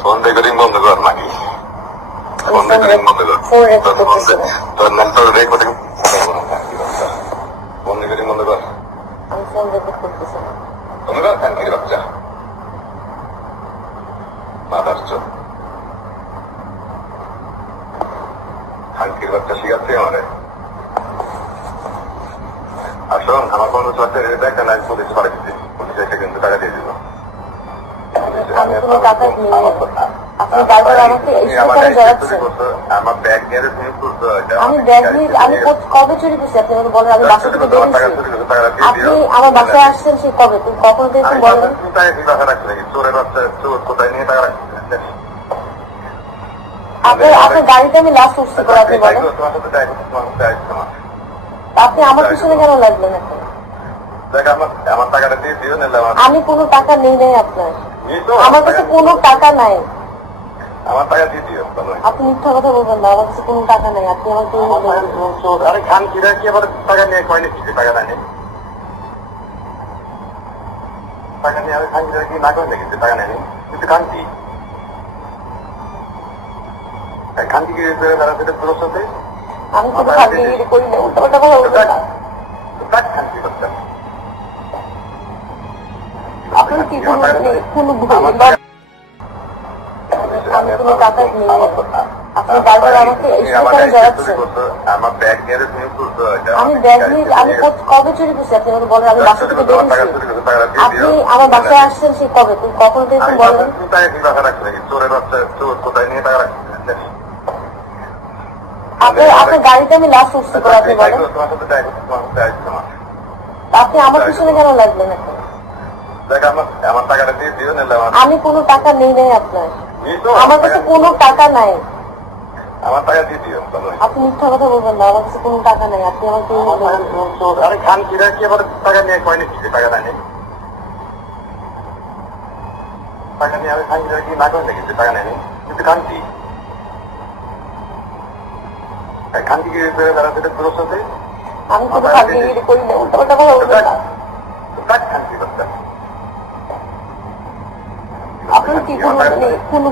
Phone recording বন্ধ কর নাকি? ফোন রেকর্ডিং বন্ধ কর। তোর নামটা রেকর্ডিং ফোন রেকর্ডিং বন্ধ কর। আমি ফোন রেকর্ড করতেছি না। বন্ধ কর খানকির বাচ্চা। মাদার চোদ। খানকির বাচ্চা শিখাচ্ছে আমারে। আসুন আমার কোনো বাচ্চা দেখেন না পুলিশ পাঠিয়ে দিচ্ছি। পুলিশ এসে কিন্তু টাকা দিয়ে দিল। আমি কোনো টাকা দিই আপনি বারবার আমাকে এইখানে জড়াচ্ছেন। আমার ব্যাগ নিয়ে তুমি করছো। আমি ব্যাগ নিয়ে আমি কবে চুরি করছি আপনি আমাকে বলেন? আমি বাসা থেকে বেরিয়েছি। আপনি আমার বাসায় আসছেন সেই কবে? তুমি কখন পেয়েছেন বলেন? চোরের বাচ্চা চোর কোথায় নিয়ে টাকা রাখছি? আপনার গাড়িতে আমি লাস্ট উঠছি করে আপনি বলেন। আপনি আমার পিছনে কেন লাগলেন এখন? আমার টাকাটা দিয়ে দিও না। আমি কোনো টাকা নেই নাই আপনার। আমার কাছে কোনো টাকা নাই। আমার টাকা দিয়ে দিও। আপনি মিথ্যা কথা বলবেন না। আমার কাছে কোনো টাকা নাই। আপনি আমাকে আরে খান কিরা কি আবার টাকা নিয়ে কয়নি কিছু টাকা নেই। টাকা নিয়ে আমি খান কিরা কি না করে দেখেছি টাকা নেয়নি কিন্তু খান কি খান কি তারা সেটা পুরোর সাথে আমি কোনো খালি করি না। উল্টা কথা বলবেন না। খান কি করছেন আপনি কি কোনো আমি কোনো টাকা নিই আপনি বারবার আমাকে এইখানে জড়াচ্ছেন। আমার ব্যাগ নিয়ে তুমি করছো। আমি ব্যাগ নিয়ে আমি কবে চুরি করছি আপনি আমাকে বলেন? আমি বাসা থেকে বেরিয়েছি। আপনি আমার বাসায় আসছেন সেই কবে? তুমি কখন পেয়েছেন বলেন? চোরের বাচ্চা চোর কোথায় নিয়ে টাকা রাখছি? আপনার গাড়িতে আমি লাস্ট উঠছি করে আপনি বলেন। আপনি আমার পিছনে কেন লাগলেন এখন? আমার টাকাটা দিয়ে দিও না। আমি কোনো টাকা নেই নাই আপনার। আমার কাছে কোনো টাকা নাই। আমার টাকা দিয়ে দিও। আপনি মিথ্যা কথা বলবেন না। আমার কাছে কোনো টাকা নাই। আপনি আমাকে আরে খান কিরা কি আবার টাকা নিয়ে কয়নি কিছু টাকা নেয়নি। টাকা নিয়ে আমি খান কিরা কি না করে দেখেছি টাকা নেয়নি কিন্তু খান কি খান কি তারা সেটা পুরোর সাথে আমি কোনো খালি করি না। উল্টা কথা বলবেন না। খান কি করছেন আপনি কি কোনো